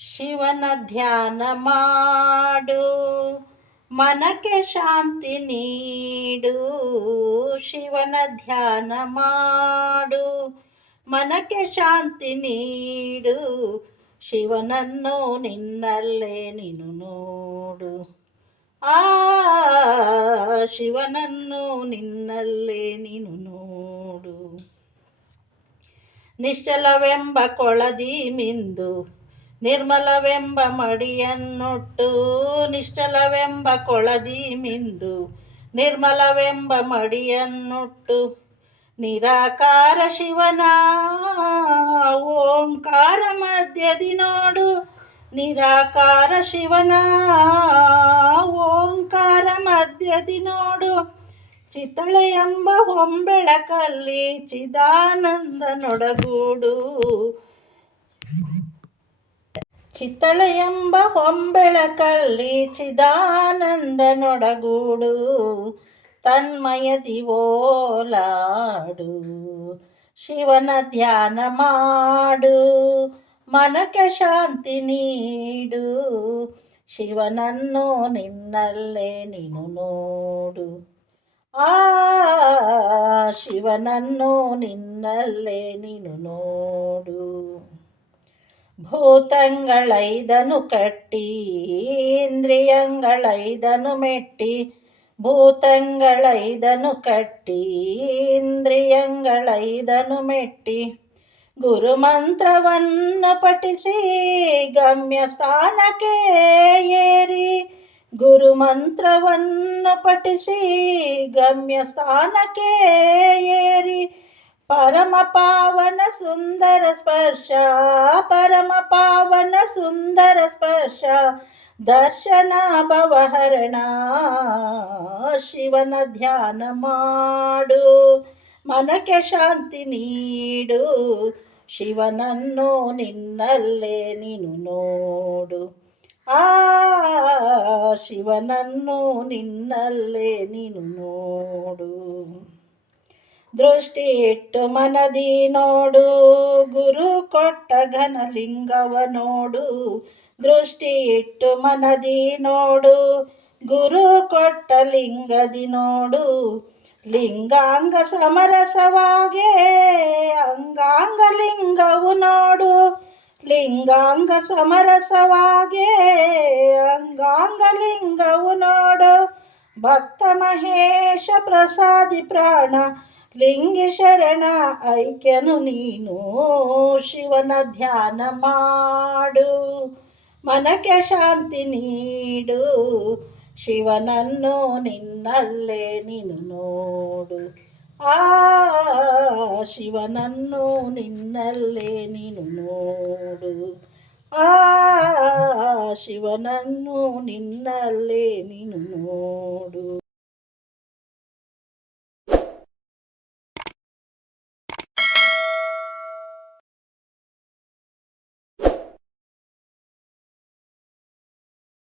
ಶಿವನ ಧ್ಯಾನ ಮಾಡು, ಮನಕ್ಕೆ ಶಾಂತಿ ನೀಡು. ಶಿವನ ಧ್ಯಾನ ಮಾಡು, ಮನಕ್ಕೆ ಶಾಂತಿ ನೀಡು. ಶಿವನನ್ನು ನಿನ್ನಲ್ಲೇ ನೀನು ನೋಡು. ಆ, ಶಿವನನ್ನು ನಿನ್ನಲ್ಲೇ ನೀನು ನೋಡು. ನಿಶ್ಚಲವೆಂಬ ಕೊಳದಿ ಮಿಂದು ನಿರ್ಮಲವೆಂಬ ಮಡಿಯನ್ನೊಟ್ಟು, ನಿಶ್ಚಲವೆಂಬ ಕೊಳದಿ ಮಿಂದು, ನಿರ್ಮಲವೆಂಬ ಮಡಿಯನ್ನುಟ್ಟು, ನಿರಾಕಾರ ಶಿವನ ಓಂಕಾರ ಮಧ್ಯದಿ ನೋಡು, ನಿರಾಕಾರ ಶಿವನ ಓಂಕಾರ ಮಧ್ಯದಿ ನೋಡು. ಚಿತಳೆ ಎಂಬ ಹೊಂಬೆಳಕಲ್ಲಿ ಚಿದಾನಂದ ನೊಡಗೂಡು ಚಿತ್ತಳ ಎಂಬ ಹೊಂಬೆಳಕಲ್ಲಿ ಚಿದಾನಂದನೊಡಗೂಡು, ತನ್ಮಯದಿವೋಲಾಡು, ಶಿವನ ಧ್ಯಾನ ಮಾಡು, ಮನಕ್ಕೆ ಶಾಂತಿ ನೀಡು, ಶಿವನನ್ನು ನಿನ್ನಲ್ಲೇ ನೀನು ನೋಡು. ಆ ಶಿವನನ್ನು ನಿನ್ನಲ್ಲೇ ನೀನು ನೋಡು. ಭೂತಂಗಳೈದನು ಕಟ್ಟಿ ಇಂದ್ರಿಯಂಗಳೈದನು ಮೆಟ್ಟಿ ಭೂತಂಗಳೈದನು ಕಟ್ಟಿ ಇಂದ್ರಿಯಂಗಳೈದನು ಮೆಟ್ಟಿ ಗುರುಮಂತ್ರವನ್ನು ಪಠಿಸಿ ಗಮ್ಯ ಸ್ಥಾನಕ್ಕೆ ಏರಿ ಗುರುಮಂತ್ರವನ್ನು ಪಠಿಸಿ ಗಮ್ಯ ಸ್ಥಾನಕ್ಕೆ ಏರಿ ಪರಮ ಪಾವನ ಸುಂದರ ಸ್ಪರ್ಶ, ಪರಮ ಪಾವನ ಸುಂದರ ಸ್ಪರ್ಶ, ದರ್ಶನ ಭವಹರಣ, ಶಿವನ ಧ್ಯಾನ ಮಾಡು, ಮನಕ್ಕೆ ಶಾಂತಿ ನೀಡು, ಶಿವನನ್ನು ನಿನ್ನಲ್ಲೇ ನೀನು ನೋಡು. ಆ ಶಿವನನ್ನು ನಿನ್ನಲ್ಲೇ ನೀನು ನೋಡು. ದೃಷ್ಟಿ ಇಟ್ಟು ಮನದಿ ನೋಡು, ಗುರು ಕೊಟ್ಟ ಘನಲಿಂಗವ ನೋಡು. ದೃಷ್ಟಿ ಇಟ್ಟು ಮನದಿ ನೋಡು, ಗುರು ಕೊಟ್ಟ ಲಿಂಗದಿ ನೋಡು. ಲಿಂಗಾಂಗ ಸಮರಸವಾಗೆ, ಅಂಗಾಂಗ ಲಿಂಗವು ನೋಡು. ಲಿಂಗಾಂಗ ಸಮರಸವಾಗೆ, ಅಂಗಾಂಗ ಲಿಂಗವು ನೋಡು. ಭಕ್ತ ಮಹೇಶ ಪ್ರಸಾದಿ ಪ್ರಾಣ ಲಿಂಗಿ ಶರಣ ಐಕ್ಯನು ನೀನು ಶಿವನ ಧ್ಯಾನ ಮಾಡು. ಮನಕ್ಕೆ ಶಾಂತಿ ನೀಡು. ಶಿವನನ್ನು ನಿನ್ನಲ್ಲೇ ನೀನು ನೋಡು. ಆ ಶಿವನನ್ನು ನಿನ್ನಲ್ಲೇ ನೀನು ನೋಡು. ಆ ಶಿವನನ್ನು ನಿನ್ನಲ್ಲೇ ನೀನು